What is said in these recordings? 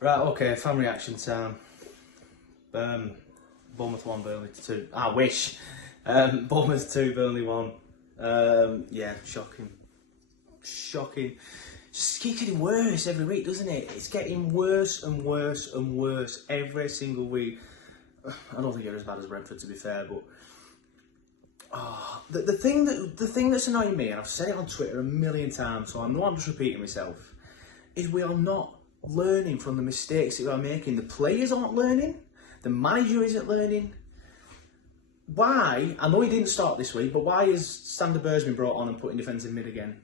Right, okay, fan reaction time. Bournemouth 1, Burnley 2. I wish. Bournemouth 2, Burnley 1. Yeah, shocking. Shocking. Just keeps getting worse every week, doesn't it? It's getting worse and worse and worse every single week. I don't think you're as bad as Brentford, to be fair, but the thing that's annoying me, and I've said it on Twitter a million times, so I know I'm just repeating myself, is we are not learning from the mistakes that we are making. The players aren't learning. The manager isn't learning. Why? I know he didn't start this week, but why has Sander Berge been brought on and put in defensive mid again?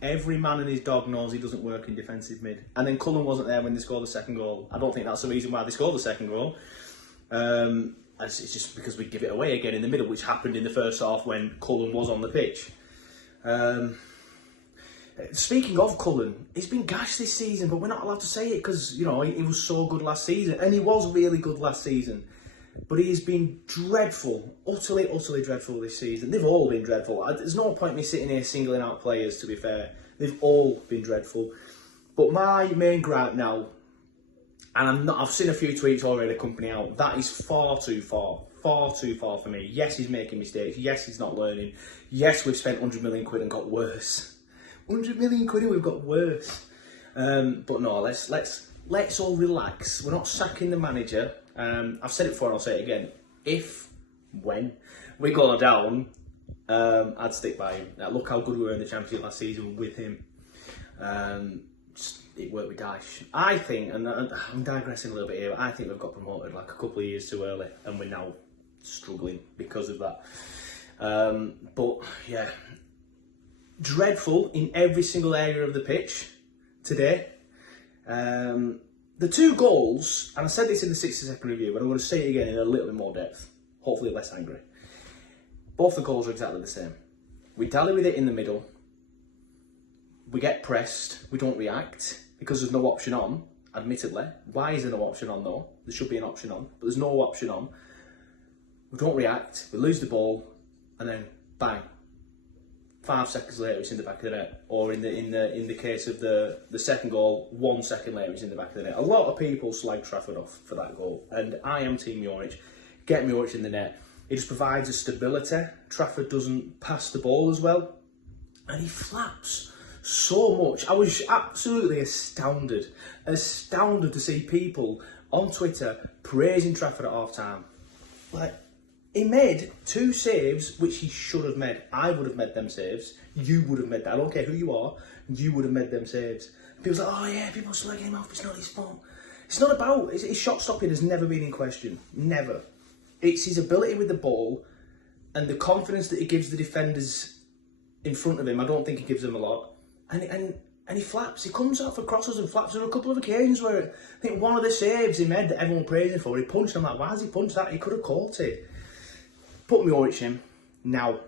Every man and his dog knows he doesn't work in defensive mid. And then Cullen wasn't there when they scored the second goal. I don't think that's the reason why they scored the second goal. It's just because we give it away again in the middle, which happened in the first half when Cullen was on the pitch. Speaking of Cullen, he's been gashed this season, but we're not allowed to say it because, you know, he was so good last season. And he was really good last season. But he has been dreadful, utterly dreadful this season. They've all been dreadful. There's no point me sitting here singling out players, to be fair. They've all been dreadful. But my main gripe now, and I've seen a few tweets already company out, that is far too far for me. Yes, he's making mistakes. Yes, he's not learning. Yes, we've spent 100 million quid and got worse. 100 million quid and we've got worse. But no, let's all relax. We're not sacking the manager. I've said it before and I'll say it again. When we go down, I'd stick by him. Now, look how good we were in the Championship last season with him. It worked with Dyche. I think, and I'm digressing a little bit here, but I think we've got promoted like a couple of years too early and we're now struggling because of that. But yeah, dreadful in every single area of the pitch today. The two goals, and I said this in the 60-second review, but I'm going to say it again in a little bit more depth, hopefully less angry. Both the goals are exactly the same. We dally with it in the middle, we get pressed, we don't react, because there's no option on, admittedly. Why is there no option on though? There should be an option on, but there's no option on. We don't react, we lose the ball, and then bang. 5 seconds later, it's in the back of the net, or in the case of the second goal, 1 second later, it's in the back of the net. A lot of people slag Trafford off for that goal, and I am Team Jorich. Get Jorich in the net. It just provides a stability. Trafford doesn't pass the ball as well, and he flaps so much. I was absolutely astounded to see people on Twitter praising Trafford at half time. Like, he made 2 saves, which he should have made. I would have made them saves. You would have made that. I don't care who you are. You would have made them saves. People's like, oh yeah, people slagging him off. It's not his fault. It's not about... His shot stopping has never been in question. Never. It's his ability with the ball and the confidence that he gives the defenders in front of him. I don't think he gives them a lot. And he flaps. He comes out for crosses and flaps on a couple of occasions where I think one of the saves he made that everyone praised him for, he punched him like, why has he punched that? He could have caught it. Put Jorich in now.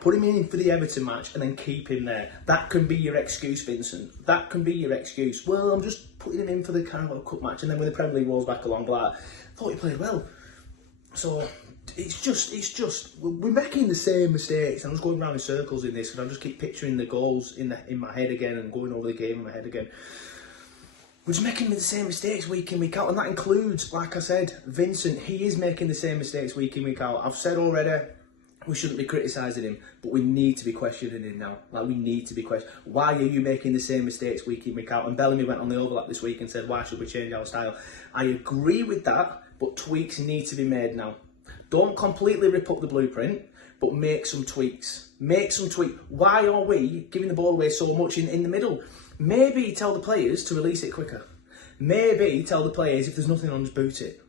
Put him in for the Everton match and then keep him there. That can be your excuse, Vincent. That can be your excuse. Well, I'm just putting him in for the Carabao Cup match, and then when the Premier League rolls back along, like, I thought he played well. So it's just we're making the same mistakes. I'm just going around in circles in this, and I just keep picturing the goals in my head again and going over the game in my head again. We're just making the same mistakes week in, week out, and that includes, like I said, Vincent. He is making the same mistakes week in, week out. I've said already, we shouldn't be criticising him, but we need to be questioning him now. Like, we need to be questioning. Why are you making the same mistakes week in, week out? And Bellamy went on the overlap this week and said, why should we change our style? I agree with that, but tweaks need to be made now. Don't completely rip up the blueprint, but make some tweaks. Make some tweaks. Why are we giving the ball away so much in the middle? Maybe tell the players to release it quicker. Maybe tell the players if there's nothing on, just boot it.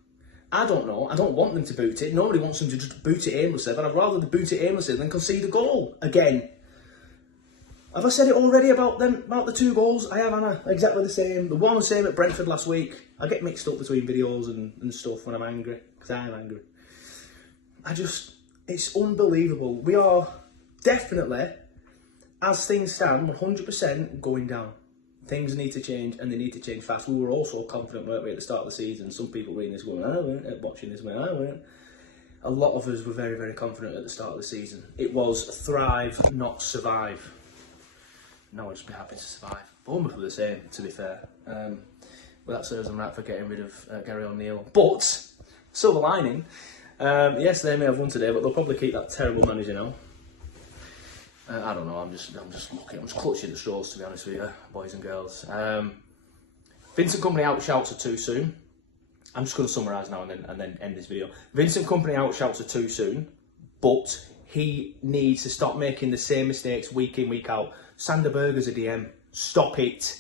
I don't know. I don't want them to boot it. Nobody wants them to just boot it aimlessly, but I'd rather they boot it aimlessly than concede a goal again. Have I said it already about the 2 goals? I have, Anna. Exactly the same. The one was the same at Brentford last week. I get mixed up between videos and stuff when I'm angry, because I am angry. It's unbelievable. We are definitely, as things stand, 100% going down. Things need to change, and they need to change fast. We were also confident, weren't we, at the start of the season? Some people reading this going, I weren't, watching this going, I weren't. A lot of us were very, very confident at the start of the season. It was thrive, not survive. No, I'd just be happy to survive. Bournemouth were the same, to be fair. Well, that serves them right for getting rid of Gary O'Neill. But, silver lining, yes, they may have won today, but they'll probably keep that terrible manager now. I don't know, I'm just clutching at straws, to be honest with you, boys and girls. Vincent Kompany outshouts are too soon. I'm just going to summarise now and then end this video. Vincent Kompany outshouts are too soon, but he needs to stop making the same mistakes week in, week out. Sander Berger's a DM. Stop it.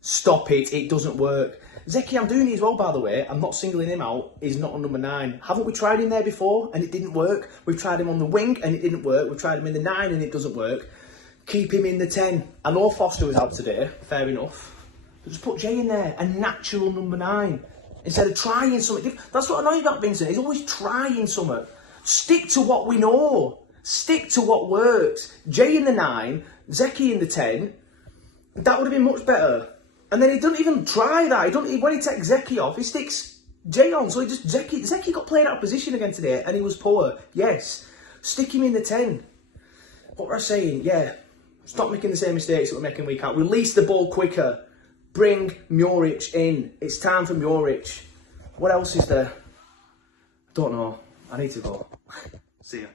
Stop it. It doesn't work. Zeki Amdouni as well, by the way, I'm not singling him out, is not on number 9. Haven't we tried him there before and it didn't work? We've tried him on the wing and it didn't work. We've tried him in the 9 and it doesn't work. Keep him in the 10. I know Foster was out today, fair enough. But just put Jay in there, a natural number 9. Instead of trying something different. That's what annoys about Vincent. He's always trying something. Stick to what we know. Stick to what works. Jay in the 9, Zeki in the 10. That would have been much better. And then he doesn't even try that. When he takes Zeki off, he sticks Jay on. So Zeki got played out of position again today and he was poor. Yes. Stick him in the 10. What we're saying, yeah. Stop making the same mistakes that we're making week out. Release the ball quicker. Bring Muric in. It's time for Muric. What else is there? Don't know. I need to go. See ya.